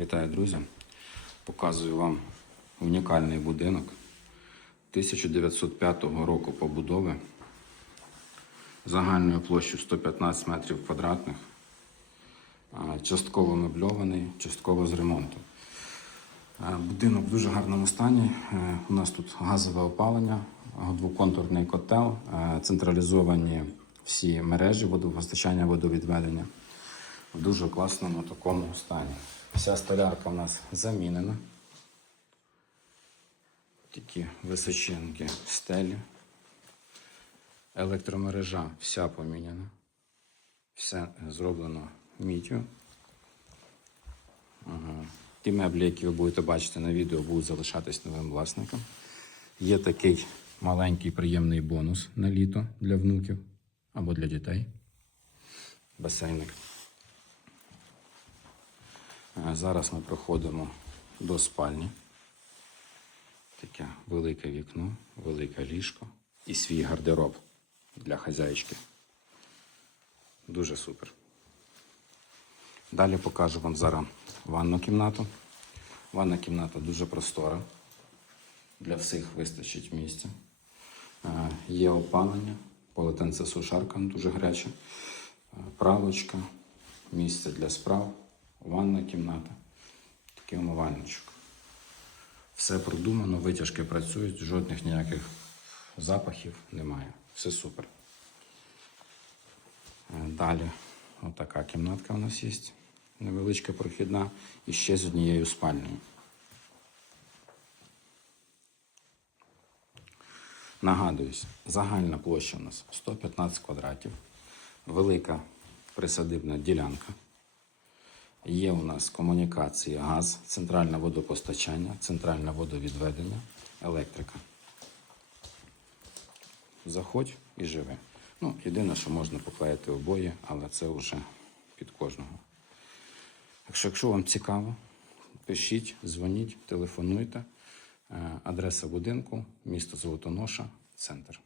Вітаю, друзі! Показую вам унікальний будинок 1905 року побудови загальною площею 115 метрів квадратних, частково мебльований, частково з ремонтом. Е, Будинок в дуже гарному стані. Е, У нас тут газове опалення, двоконтурний котел, е, централізовані всі мережі водопостачання, водовідведення в дуже класному такому стані. Вся столярка у нас замінена. Такі височенки стелі. Електромережа вся поміняна. Все зроблено міддю. Ага. Ті меблі, які ви будете бачити на відео, будуть залишатись новим власником. Є такий маленький приємний бонус на літо для внуків або для дітей. Басейник. Зараз ми проходимо до спальні. Таке велике вікно, велике ліжко і свій гардероб для хазяїчки. Дуже супер. Далі покажу вам зараз ванну кімнату. Ванна кімната дуже простора. Для всіх вистачить місця. Е, Є опалення, полотенце сушарка дуже гаряче, е, правочка, місце для справ, ванна кімната, такий умивальничок. Все продумано, витяжки працюють, жодних ніяких запахів немає. Все супер. Е, Далі отака кімнатка у нас є. Невеличка прохідна і ще з однією спальнею. Нагадуюсь, загальна площа у нас 115 квадратів, велика присадибна ділянка. Є у нас комунікації, газ, центральне водопостачання, центральне водовідведення, електрика. Заходь і живи. Ну, єдине, що можна поклеїти обоє, але це вже під кожного. Так що, якщо вам цікаво, пишіть, дзвоніть, телефонуйте. Е, Адреса будинку, місто Золотоноша, центр.